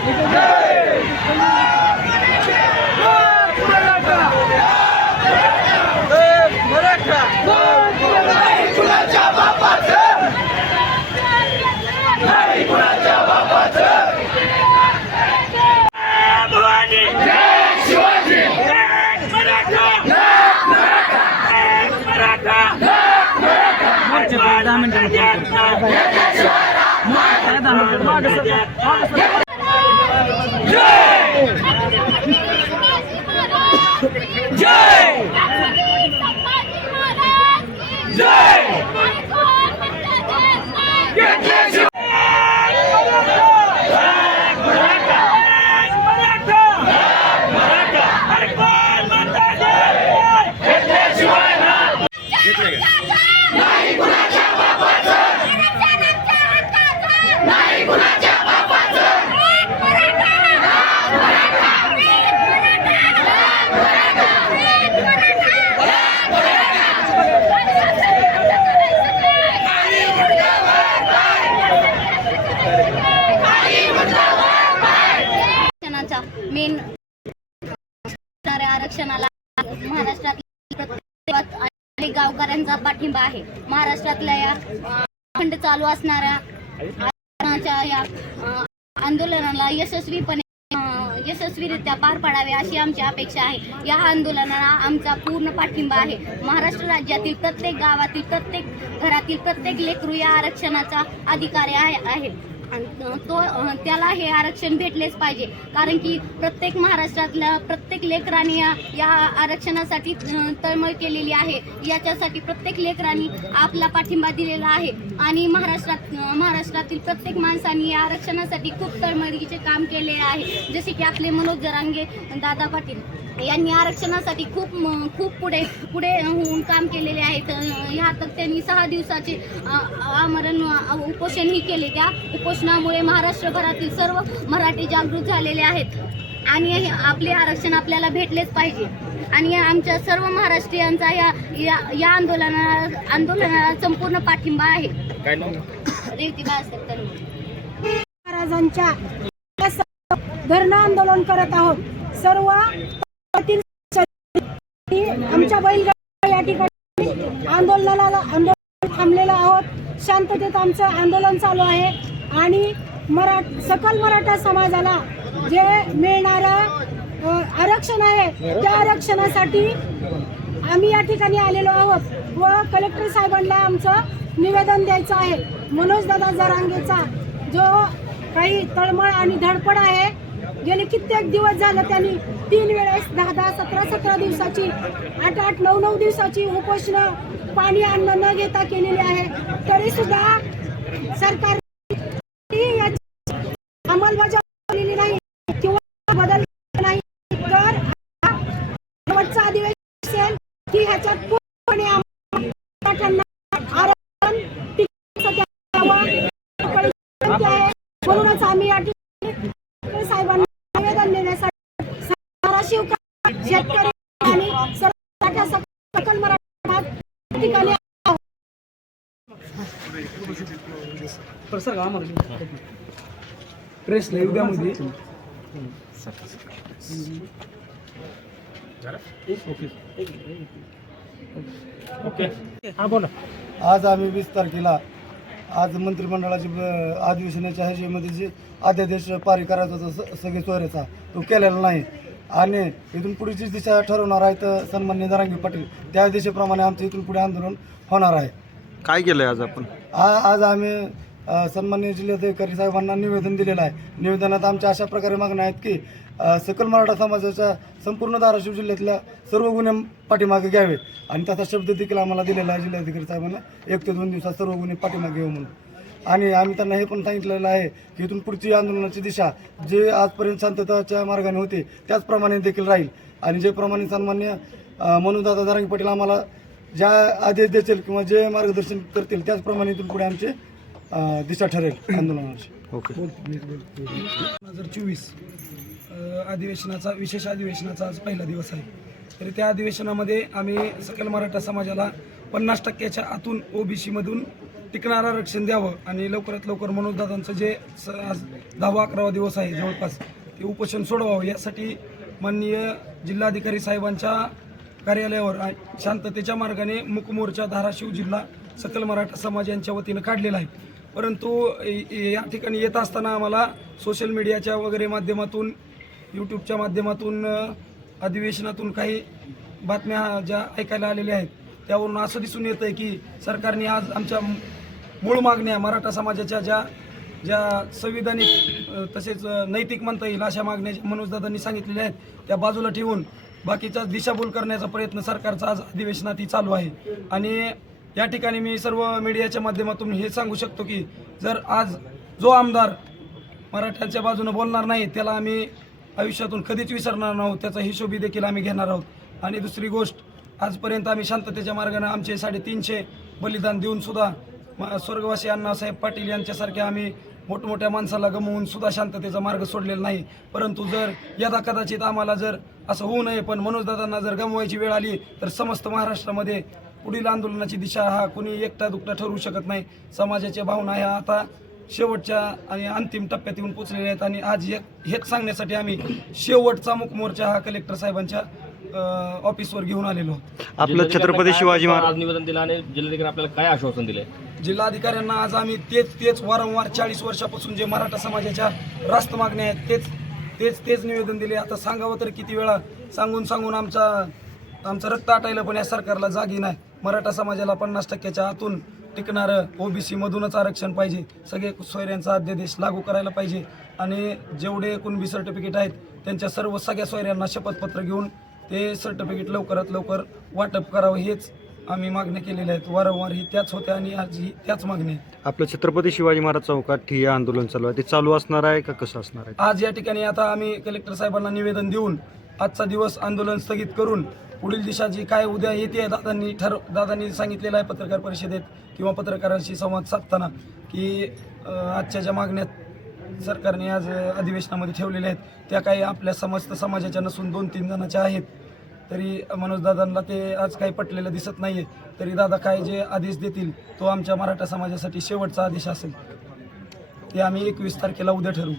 आरक्षणाचा नवीन आरक्षणाला महाराष्ट्रातल्या गावकऱ्यांचा पाठिंबा आहे. महाराष्ट्रातल्या या खंड अखंड चालू असणाऱ्या या आंदोलनाला यशस्वीपणे यशस्वीरित्या पार पाडावे अशी आमची अपेक्षा आहे. या आंदोलनाला आमचा पूर्ण पाठिंबा आहे. महाराष्ट्र राज्यातील प्रत्येक गावातील प्रत्येक घरातील प्रत्येक लेकरू या आरक्षणाचा अधिकारी आहे तो त्याला हे आरक्षण भेटलेच पाहिजे. कारण की प्रत्येक महाराष्ट्रातल्या प्रत्येक लेकराने या या आरक्षणासाठी तळमळ केलेली आहे. याच्यासाठी प्रत्येक लेकरांनी आपला पाठिंबा दिलेला आहे. आणि महाराष्ट्रात महाराष्ट्रातील प्रत्येक माणसाने या आरक्षणासाठी खूप तळमळीचे काम केले आहे. जसे की आपले मनोज जरांगे दादा पाटील यांनी आरक्षणासाठी खूप खूप पुढे पुढे होऊन काम केलेले आहेत ह्या तर त्यांनी सहा दिवसाचे आमरण उपोषणही केले. त्या उपोषण उपोषणामुळे महाराष्ट्रभरातील सर्व मराठी जागृत झालेले आहेत. आणि हे आपले आरक्षण आपल्याला भेटलेच पाहिजे. आणि आमच्या सर्व महाराष्ट्रीयांचा या या या आंदोलना आंदोलनाला संपूर्ण पाठिंबा आहे. रेवती बाळासाहेब तन्मय. महाराजांच्या धरणं आंदोलन करत आहोत. सर्व आमच्या बैलगाड्या या ठिकाणी आंदोलनाला आंदोलन थांबलेलं आहोत. शांततेत आमचं आंदोलन चालू आहे. आणि मरा सकल मराठा समाजाला जे मिळणारं आरक्षण आहे त्या आरक्षणासाठी आम्ही या ठिकाणी आलेलो आहोत व कलेक्टर साहेबांना आमचं निवेदन द्यायचं आहे. मनोज दादा जरांगेचा जो काही तळमळ आणि धडपड आहे गेले कित्येक दिवस झालं त्यांनी तीन वेळेस दहा दहा सतरा सतरा दिवसाची आठ आठ नऊ नऊ दिवसाची उपोषणं पाणी अन्न न घेता केलेली आहे. तरी सुद्धा सरकार अंमलबजावलेली नाही किंवा बदल नाही. तर शेवटचं अधिवेशन असेल की ह्याच्यात पूर्णपणे आरक्षण म्हणूनच आम्ही या ठिकाणी साहेबांना निवेदन देण्यासाठी सारा शिवका शेतकरी आणि सर्व सकल मराठा ठिकाणी ठिकाणी आहोत. प्रेसला युगामध्ये हा बोला. आज आम्ही वीस तारखेला आज मंत्रिमंडळाचे अधिवेशनाच्या ह्याच्यामध्ये जे अध्यादेश पारित करायचा होता स- सगळे चोऱ्याचा तो केलेला नाही. आणि इथून पुढेची दिशा ठरवणार आहे तर सन्मान्य दरांगी पाटील त्या दिशेप्रमाणे आमचं इथून पुढे आंदोलन होणार आहे. काय केलंय आज आपण? आ- आज आम्ही सन्मान्य जिल्हाधिकारी साहेबांना निवेदन दिलेलं आहे. निवेदनात आमच्या अशा प्रकारे मागण्या आहेत की सकल मराठा समाजाच्या संपूर्ण धाराशिव जिल्ह्यातल्या सर्व गुन्हे पाठीमागे घ्यावे. आणि तसा शब्द देखील आम्हाला दिलेला आहे जिल्हाधिकारी साहेबांना. एक ते दोन दिवसात सर्व गुन्हे पाठीमागे घेऊ म्हणून. आणि आम्ही त्यांना हे पण सांगितलेलं आहे की इथून पुढची आंदोलनाची दिशा जे आजपर्यंत शांतताच्या मार्गाने होते त्याचप्रमाणे देखील राहील. आणि जे प्रमाणे सन्मान्य मनोदादा मनोजदादा दरांगी पाटील आम्हाला ज्या आदेश देतील किंवा जे मार्गदर्शन करतील त्याचप्रमाणे इथून पुढे आमचे दिशा ठरेल आंदोलनाची. ओके. दोन हजार चोवीस अधिवेशनाचा विशेष अधिवेशनाचा आज पहिला दिवस आहे. तरी त्या अधिवेशनामध्ये आम्ही सकल मराठा समाजाला पन्नास टक्क्याच्या आतून ओबीसीमधून टिकणारं आरक्षण द्यावं आणि लवकरात लवकर मनोजदादांचं जे स आज दहावा अकरावा दिवस आहे जवळपास ते उपोषण सोडवावं. यासाठी माननीय जिल्हाधिकारी साहेबांच्या कार्यालयावर शांततेच्या मार्गाने मुक मोर्चा धाराशिव जिल्हा सकल मराठा समाज यांच्या वतीनं काढलेला आहे. परंतु या ठिकाणी येत असताना आम्हाला सोशल मीडियाच्या वगैरे माध्यमातून यूट्यूबच्या माध्यमातून अधिवेशनातून काही बातम्या ज्या ऐकायला आलेल्या आहेत त्यावरून असं दिसून येतं आहे की सरकारने आज आमच्या मूळ मागण्या मराठा समाजाच्या ज्या ज्या संविधानिक तसेच नैतिक म्हणता येईल अशा मागण्या ज्या मनोजदादांनी सांगितलेल्या आहेत त्या बाजूला ठेवून बाकीचा दिशाभूल करण्याचा प्रयत्न सरकारचा आज अधिवेशनातही चालू आहे. आणि या ठिकाणी मी सर्व मीडियाच्या माध्यमातून हे सांगू शकतो की जर आज जो आमदार मराठ्यांच्या बाजूने बोलणार नाही त्याला आम्ही आयुष्यातून कधीच विसरणार नाहोत त्याचा हिशोबी देखील आम्ही घेणार आहोत. आणि दुसरी गोष्ट आजपर्यंत आम्ही शांततेच्या मार्गाने आमचे साडेतीनशे बलिदान देऊन सुद्धा म- स्वर्गवासी अण्णासाहेब पाटील यांच्यासारख्या आम्ही मोठमोठ्या माणसाला गमवून सुद्धा शांततेचा मार्ग सोडलेला नाही. परंतु जर यदा कदाचित आम्हाला जर असं होऊ नये पण मनोजदादांना जर गमवायची वेळ आली तर समस्त महाराष्ट्रामध्ये पुढील आंदोलनाची दिशा हा कुणी एकटा दुकटा ठरवू शकत नाही. समाजाच्या भावना ह्या आता शेवटच्या आणि अंतिम टप्प्यात येऊन पोचलेले आहेत. आणि आज हे- हेच सांगण्यासाठी आम्ही शेवटचा मुख मोर्चा हा कलेक्टर साहेबांच्या ऑफिसवर घेऊन आलेलो आहोत. आपलं छत्रपती शिवाजी महाराज निवेदन दिलं आणि जिल्हाधिकारी आपल्याला काय आश्वासन दिले जिल्हाधिकाऱ्यांना आज आम्ही तेच तेच वारंवार चाळीस वर्षापासून जे मराठा समाजाच्या रास्त मागण्या आहेत तेच तेच तेच निवेदन दिले. आता सांगावं तर किती वेळा सांगून सांगून आमचा आमचं रक्त आटायला पण या सरकारला जागी नाही. मराठा समाजाला पन्नास टक्क्याच्या आतून टिकणारं ओबीसी मधूनच आरक्षण पाहिजे. सगळे सोयऱ्यांचा अध्यादेश लागू करायला पाहिजे. आणि जेवढे कुणबी सर्टिफिकेट आहेत त्यांच्या सर्व सगळ्या सोयऱ्यांना शपथपत्र घेऊन ते सर्टिफिकेट लवकरात लवकर वाटप करावं हेच आम्ही मागण्या केलेल्या आहेत. वारंवार ही त्याच होत्या आणि आज ही त्याच आहेत. आपलं छत्रपती शिवाजी महाराज चौकात ठिय्या आंदोलन चालू आहे. ते चालू असणार आहे का कसं असणार आहे? आज या ठिकाणी आता आम्ही कलेक्टर साहेबांना निवेदन देऊन आजचा दिवस आंदोलन स्थगित करून पुढील दिशा जी काय उद्या येते दादांनी ठरव दादांनी सांगितलेलं आहे पत्रकार परिषदेत किंवा पत्रकारांशी संवाद साधताना की आजच्या ज्या मागण्यात सरकारने आज अधिवेशनामध्ये ठेवलेल्या आहेत त्या काही आपल्या समस्त समाजाच्या नसून दोन तीन जणांच्या आहेत. तरी मनोजदादांना ते आज काही पटलेलं दिसत नाही आहे तरी दादा काय जे आदेश देतील तो आमच्या मराठा समाजासाठी शेवटचा आदेश असेल. ते आम्ही एकवीस तारखेला उद्या ठरवू.